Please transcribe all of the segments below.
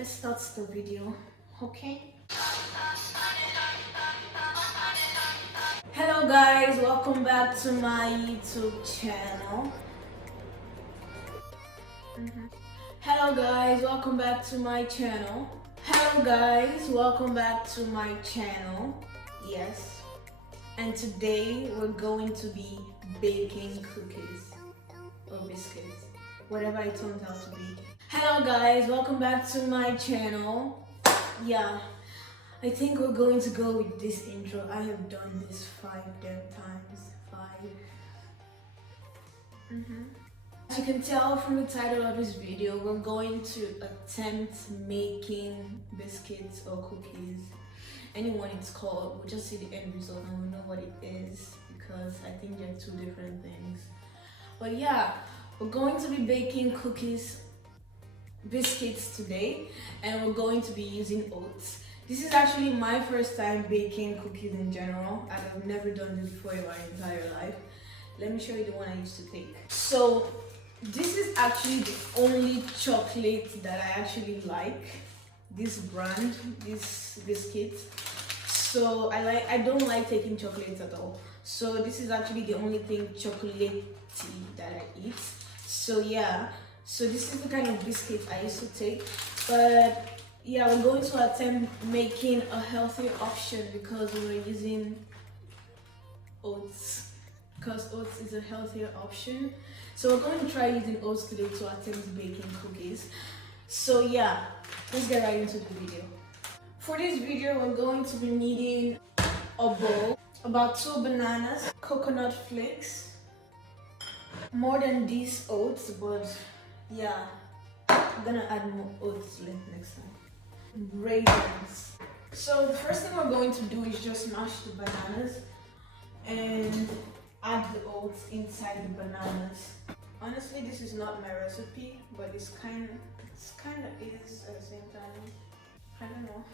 let's start the video, okay? Hello guys, welcome back to my YouTube channel. Hello guys, welcome back to my channel. Hello guys, welcome back to my channel. Yes. And today we're going to be baking cookies or biscuits, whatever it turns out to be. Hello guys, welcome back to my channel. Yeah, I think we're going to go with this intro. I have done this 5 damn times. 5. As you can tell from the title of this video, we're going to attempt making biscuits or cookies. Anyone it's called, we'll just see the end result and we'll know what it is, because I think they're 2 different things. But yeah, we're going to be baking biscuits today, and we're going to be using oats. This is actually my first time baking cookies in general. I've never done this before in my entire life. Let me show you the one I used to take. So this is actually the only chocolate that I actually like. This brand, this biscuit. So I don't like taking chocolates at all. So this is actually the only thing chocolatey that I eat. So yeah, so this is the kind of biscuit I used to take. But yeah, we're going to attempt making a healthier option because we're using oats. Because oats is a healthier option. So we're going to try using oats today to attempt baking cookies. So yeah, let's get right into the video. For this video, we're going to be needing a bowl, about 2 bananas, coconut flakes, more than these oats, but yeah, I'm gonna add more oats next time. Raisins. So the first thing we're going to do is just mash the bananas and add the oats inside the bananas. Honestly, this is not my recipe, but it's kind of is at the same time. I don't know.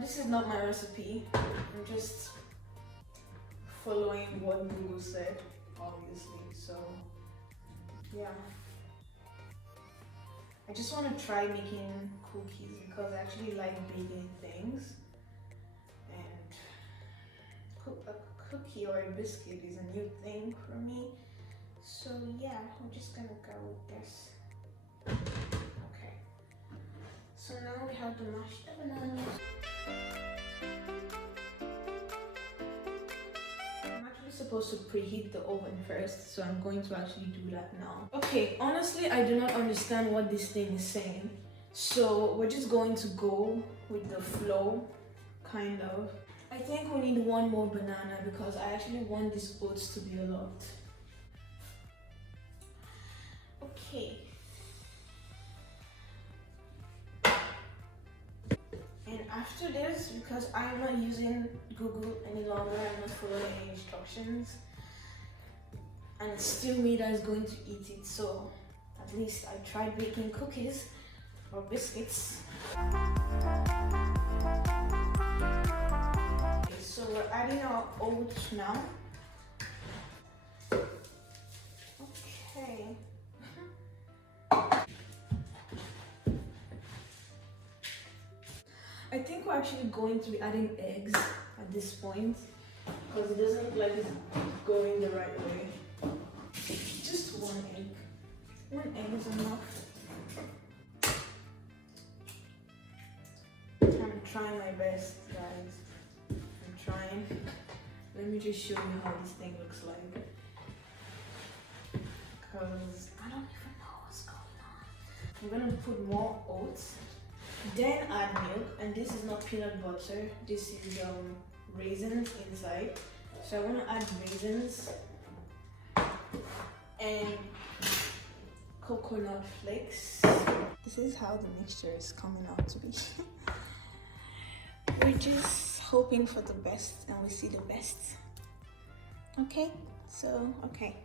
This is not my recipe. I'm just following what Google said, obviously. So yeah, I just want to try making cookies because I actually like baking things, and a cookie or a biscuit is a new thing for me. So yeah, I'm just gonna go with this. Okay. So now we have to mash the bananas. I'm actually supposed to preheat the oven first, so I'm going to actually do that now. Okay, honestly, I do not understand what this thing is saying. So we're just going to go with the flow, kind of. I think we need 1 more banana because I actually want these oats to be a lot. Okay. And after this, because I'm not using Google any longer, I'm not following any instructions, and it's still me that is going to eat it, so at least I tried baking cookies or biscuits. Okay, so we're adding our oats now. Okay. I think we're actually going to be adding eggs at this point because it doesn't look like it's going the right way. Just 1 egg. 1 egg is enough. I'm trying my best, guys. I'm trying. Let me just show you how this thing looks like, because I don't even know what's going on. I'm gonna put more oats, then add milk, and this is not peanut butter, this is raisins inside. So I want to add raisins and coconut flakes. This is how the mixture is coming out to be. We're just hoping for the best and we see the best. Okay, so okay.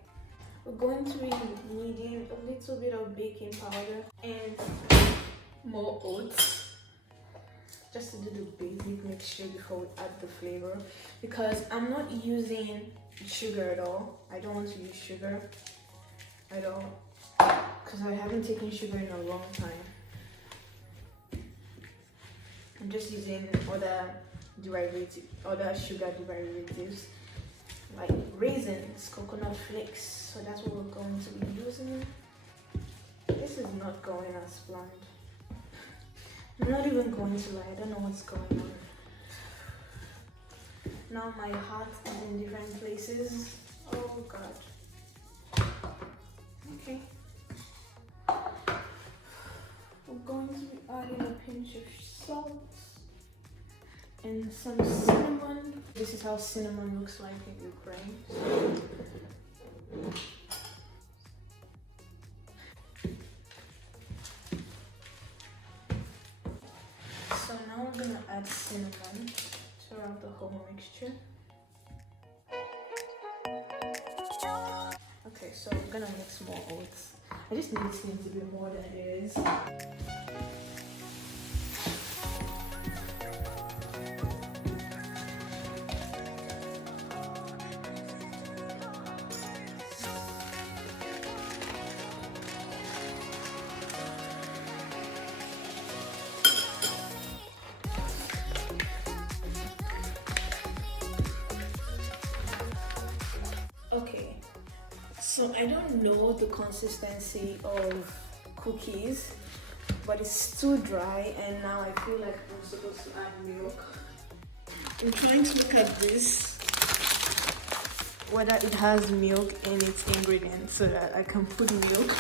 We're going to be needing a little bit of baking powder and more oats, just to do the basic mixture before we add the flavor, because I'm not using sugar at all. I don't want to use sugar at all because I haven't taken sugar in a long time. I'm just using other sugar derivatives like raisins, coconut flakes. So that's what we're going to be using. This is not going as planned. I'm not even going to lie, I don't know what's going on. Now my heart is in different places. Oh god. Okay. We're going to be adding a pinch of salt and some cinnamon. This is how cinnamon looks like in Ukraine. So now we're gonna add cinnamon throughout the whole mixture. Okay, so I'm gonna mix more oats. I just need this thing to be more than it is. Okay, so I don't know the consistency of cookies, but it's too dry, and now I feel like I'm supposed to add milk. I'm trying to look at this, whether it has milk in its ingredients, so that I can put milk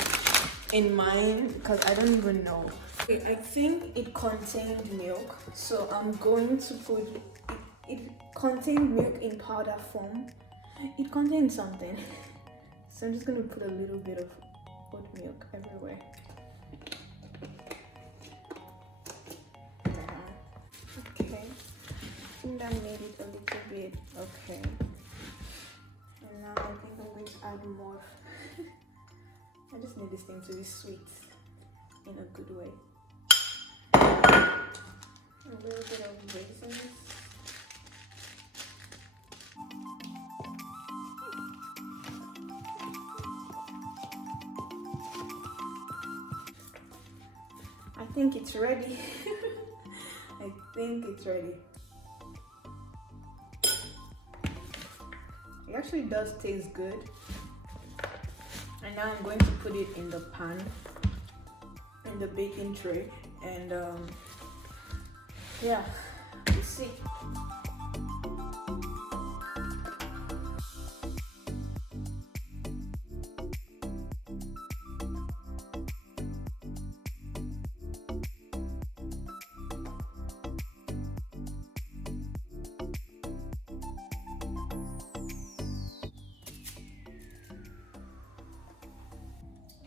in mine, because I don't even know. Okay, I think it contained milk, so I'm going to put it contained milk in powder form. It contains something, so I'm just going to put a little bit of oat milk everywhere. Okay, I think that made it a little bit okay. And now I think I'm going to add more. I just need this thing to be sweet in a good way. A little bit of raisins. I think it's ready. I think it's ready. It actually does taste good. And now I'm going to put it in the pan, in the baking tray, and yeah, we'll see.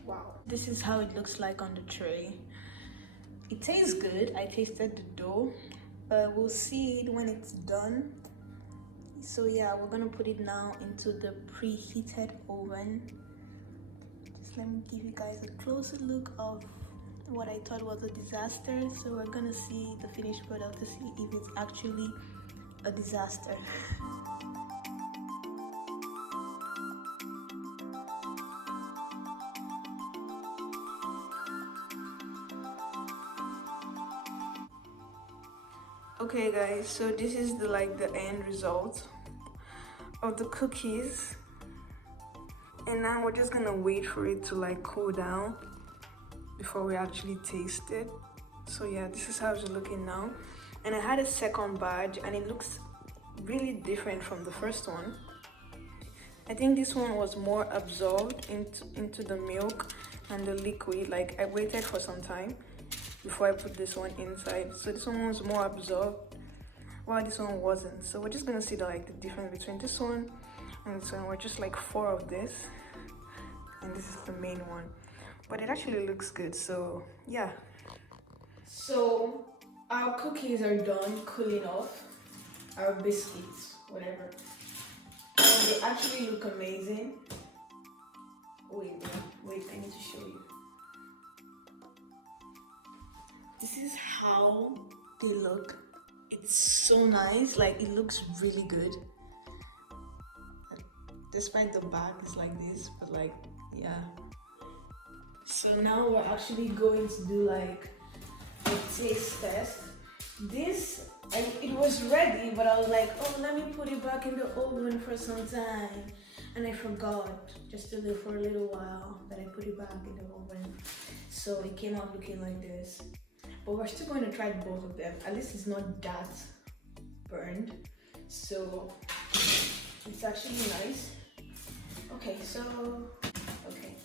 Wow, this is how it looks like on the tray. It tastes good. I tasted the dough. We'll see it when it's done. So yeah, we're gonna put it now into the preheated oven. Just let me give you guys a closer look of what I thought was a disaster. So we're gonna see the finished product to see if it's actually a disaster. Okay guys, so this is the end result of the cookies, and now we're just gonna wait for it to cool down before we actually taste it. So yeah, this is how it's looking now, and I had a second batch and it looks really different from the first one. I think this one was more absorbed into the milk and the liquid. Like, I waited for some time before I put this one inside, so this one was more absorbed while this one wasn't. So we're just gonna see the difference between this one and this one. We're just 4 of this, and this is the main one, but it actually looks good. So yeah, so our cookies are done cooling off, our biscuits, whatever, and they actually look amazing. Wait, I need to show you. This is how they look. It's so nice. It looks really good. Despite the bag is like this, but yeah. So now we're actually going to do a taste test. it was ready, but I was like, oh, let me put it back in the oven for some time. And I forgot just to leave for a little while that I put it back in the oven. So it came out looking like this. But we're still going to try both of them. At least it's not that burned. So it's actually nice. Okay, so, okay.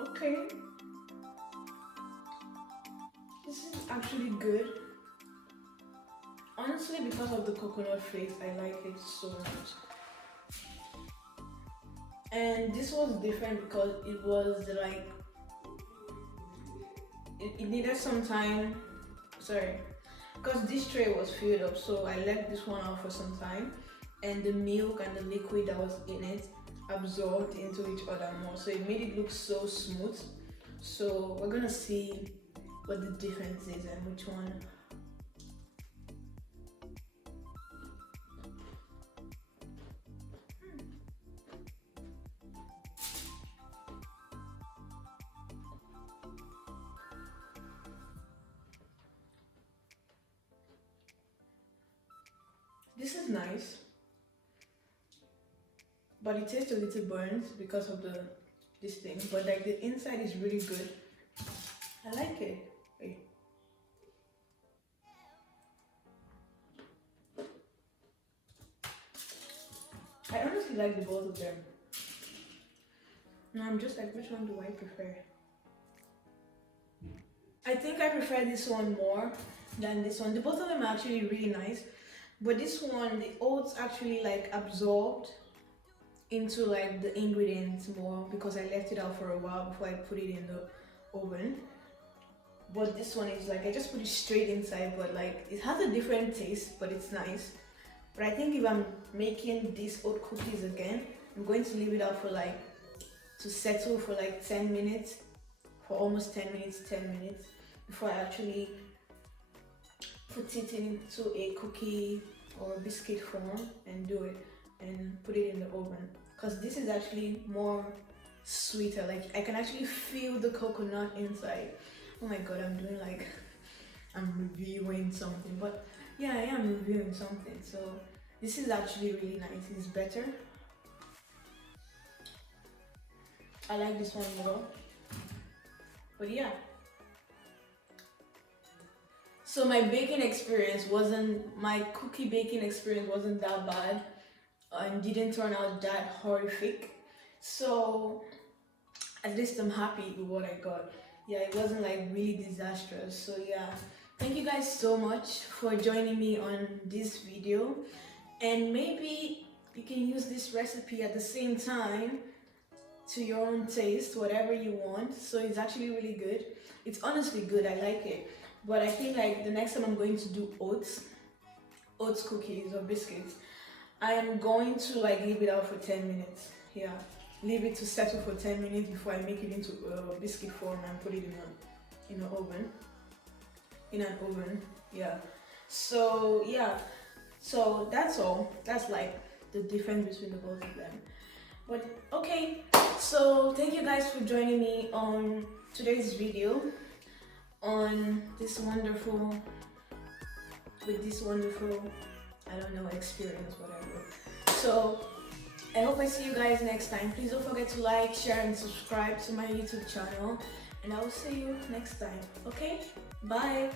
Okay. This is actually good. Honestly, because of the coconut flakes, I like it so much. And this was different because it was like, it needed some time, sorry, because this tray was filled up, so I left this one out for some time, and the milk and the liquid that was in it absorbed into each other more, so it made it look so smooth. So we're gonna see what the difference is and which one. This is nice, but it tastes a little burnt because of this thing, but like the inside is really good. I like it. Wait. I honestly like the both of them. No, I'm just like, which one do I prefer? I think I prefer this one more than this one. The both of them are actually really nice, but this one, the oats actually like absorbed into like the ingredients more because I left it out for a while before I put it in the oven. But this one is like, I just put it straight inside, but like it has a different taste, but it's nice. But I think if I'm making these oat cookies again, I'm going to leave it out for like, to settle for like 10 minutes, for almost 10 minutes, before I actually put it into a cookie or a biscuit form and do it and put it in the oven. Because this is actually more sweeter, like I can actually feel the coconut inside. Oh my god, I'm doing like, I'm reviewing something, but yeah, I am reviewing something. So this is actually really nice. It's better. I like this one more. But yeah. So my baking experience my cookie baking experience wasn't that bad and didn't turn out that horrific. So at least I'm happy with what I got. Yeah, it wasn't like really disastrous. So yeah, thank you guys so much for joining me on this video, and maybe you can use this recipe at the same time to your own taste, whatever you want. So it's actually really good. It's honestly good, I like it. But I think like the next time I'm going to do oats cookies or biscuits, I am going to like leave it out for 10 minutes. Yeah, leave it to settle for 10 minutes before I make it into a biscuit form and put it in an oven. Yeah. So yeah, so that's all. That's like the difference between the both of them. But okay, so thank you guys for joining me on today's video on this wonderful, I don't know, experience, whatever. So I hope I see you guys next time. Please don't forget to like, share, and subscribe to my YouTube channel. And I will see you next time. Okay? Bye!